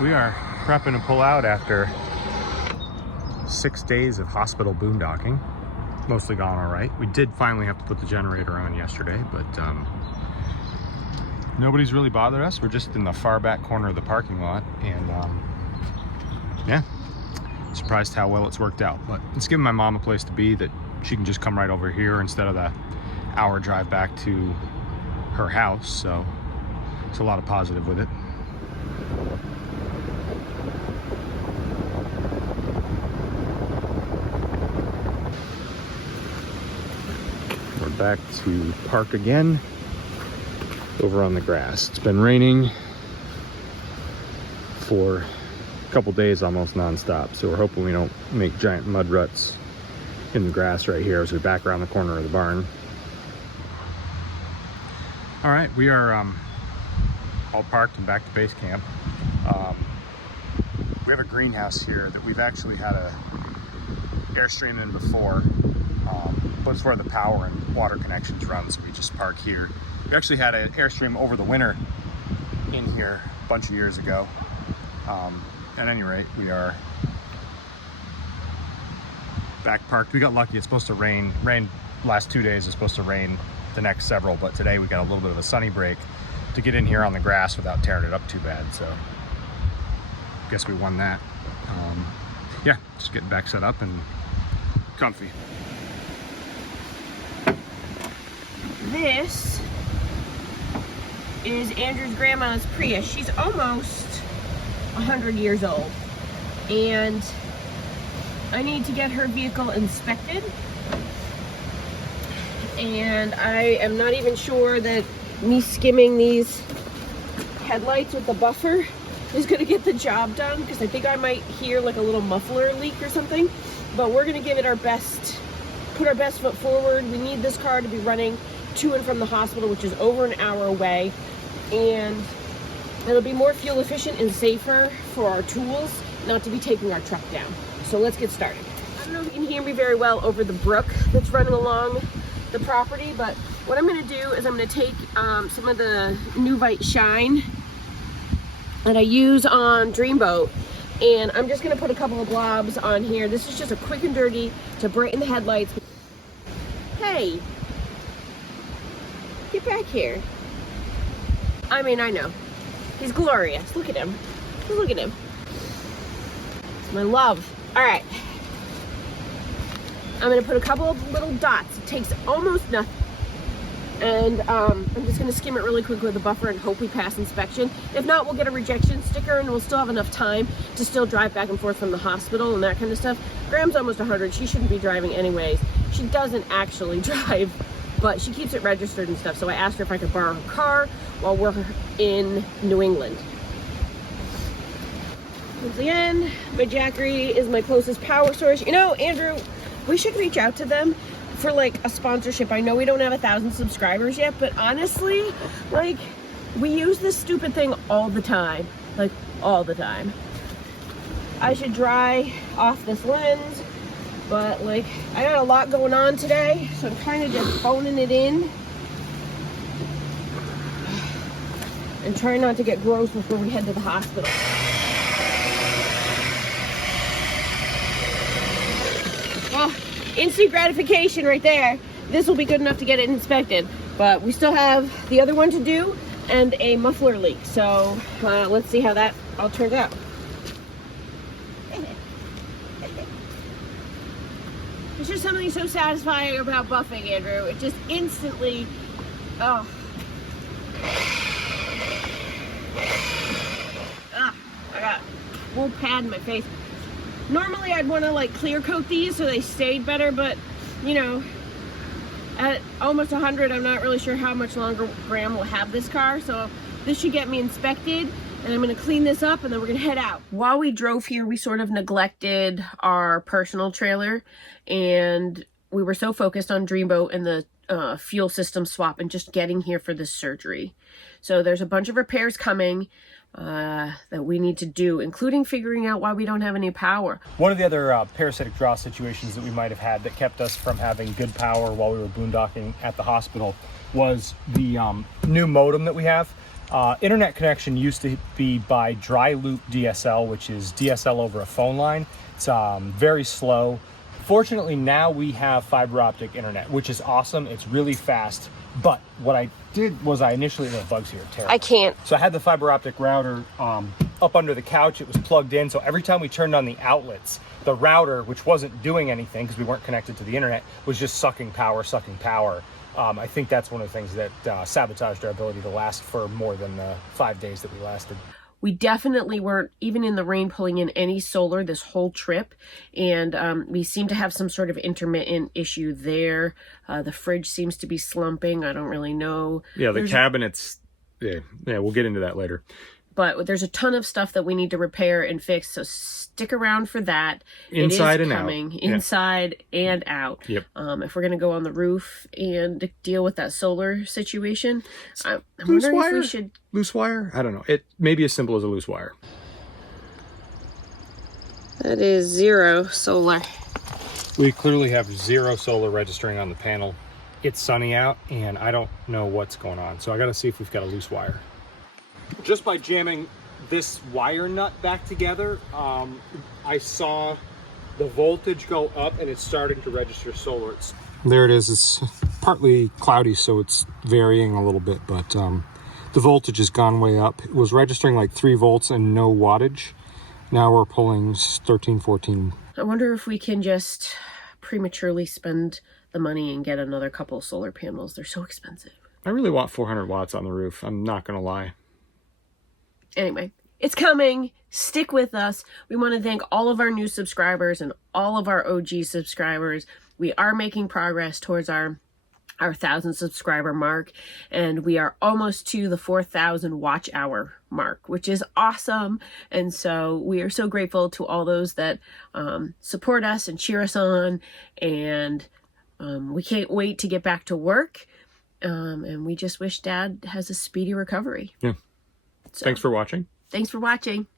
We are prepping to pull out after 6 days of hospital boondocking. Mostly gone all right. We did finally have to put the generator on yesterday, but nobody's really bothered us. We're just in the far back corner of the parking lot, and yeah, surprised how well it's worked out. But it's giving my mom a place to be, that she can just come right over here instead of the hour drive back to her house. So it's a lot of positive with it. We're back to park again over on the grass. It's been raining for a couple days almost nonstop, so we're hoping we don't make giant mud ruts in the grass right here as we back around the corner of the barn. All right, we are all parked and back to base camp. We have a greenhouse here that we've actually had a Airstream in before, but it's where the power and water connections run, so we just park here. We actually had an Airstream over the winter in here a bunch of years ago. At any rate, we are back parked. We got lucky. It's supposed to rain last 2 days. It's supposed to rain the next several, but today we got a little bit of a sunny break to get in here on the grass without tearing it up too bad, so guess we won that. Yeah, just getting back set up and comfy. This is Andrew's grandma's Prius. She's almost 100 years old, and I need to get her vehicle inspected, and I am not even sure that me skimming these headlights with the buffer is going to get the job done, because I think I might hear like a little muffler leak or something. But we're going to give it our best, put our best foot forward. We need this car to be running to and from the hospital, which is over an hour away, and it'll be more fuel efficient and safer for our tools not to be taking our truck down. So let's get started. I don't know if you can hear me very well over the brook that's running along the property, but what I'm going to do is I'm going to take some of the New Vite Shine that I use on Dreamboat, and I'm just going to put a couple of blobs on here. This is just a quick and dirty to brighten the headlights. Hey, get back here. I mean, I know. He's glorious. Look at him. Look at him. It's my love. All right. I'm going to put a couple of little dots. It takes almost nothing. And I'm just going to skim it really quick with the buffer and hope we pass inspection. If not, we'll get a rejection sticker, and we'll still have enough time to still drive back and forth from the hospital and that kind of stuff. Graham's almost 100. She shouldn't be driving anyways. She doesn't actually drive, but she keeps it registered and stuff. So I asked her if I could borrow her car while we're in New England. Once again, my Jackery is my closest power source. You know, Andrew, we should reach out to them for like a sponsorship. I know we don't have 1,000 subscribers yet, but honestly, like, we use this stupid thing all the time, like all the time. I should dry off this lens, but like, I got a lot going on today, so I'm kind of just phoning it in and trying not to get gross before we head to the hospital. Oh, instant gratification right there. This will be good enough to get it inspected, but we still have the other one to do and a muffler leak, so let's see how that all turns out. There's just something so satisfying about buffing, Andrew. It just instantly, oh. I got a wool pad in my face. Normally I'd want to like clear coat these so they stayed better, but you know, at almost 100, I'm not really sure how much longer Graham will have this car, so this should get me inspected, and I'm going to clean this up and then we're going to head out. While we drove here, we sort of neglected our personal trailer, and we were so focused on Dreamboat and the fuel system swap and just getting here for this surgery. So there's a bunch of repairs coming that we need to do, including figuring out why we don't have any power. One of the other parasitic draw situations that we might have had that kept us from having good power while we were boondocking at the hospital was the new modem that we have. Internet connection used to be by dry loop DSL, which is DSL over a phone line. It's very slow. Fortunately, now we have fiber optic internet, which is awesome. It's really fast. But what I did was I initially, the bugs here, terrible. I can't. So I had the fiber optic router up under the couch. It was plugged in. So every time we turned on the outlets, the router, which wasn't doing anything because we weren't connected to the internet, was just sucking power. I think that's one of the things that sabotaged our ability to last for more than the 5 days that we lasted. We definitely weren't, even in the rain, pulling in any solar this whole trip. And we seem to have some sort of intermittent issue there. The fridge seems to be slumping. I don't really know. Yeah, the cabinets, yeah, we'll get into that later. But there's a ton of stuff that we need to repair and fix. So stick around for that. Inside and out. Inside and out. Yep. If we're going to go on the roof and deal with that solar situation, I'm wondering if we should... Loose wire? I don't know. It may be as simple as a loose wire. That is 0 solar. We clearly have 0 solar registering on the panel. It's sunny out and I don't know what's going on. So I got to see if we've got a loose wire. Just by jamming this wire nut back together, I saw the voltage go up and it's starting to register solar. There it is. It's partly cloudy, so it's varying a little bit, but the voltage has gone way up. It was registering like 3 volts and no wattage. Now we're pulling 13, 14. I wonder if we can just prematurely spend the money and get another couple solar panels. They're so expensive. I really want 400 watts on the roof. I'm not going to lie. Anyway, it's coming. Stick with us. We want to thank all of our new subscribers and all of our OG subscribers. We are making progress towards our 1,000 subscriber mark, and we are almost to the 4,000 watch hour mark, which is awesome. And so we are so grateful to all those that support us and cheer us on, and we can't wait to get back to work, and we just wish Dad has a speedy recovery. Yeah. So, thanks for watching. Thanks for watching.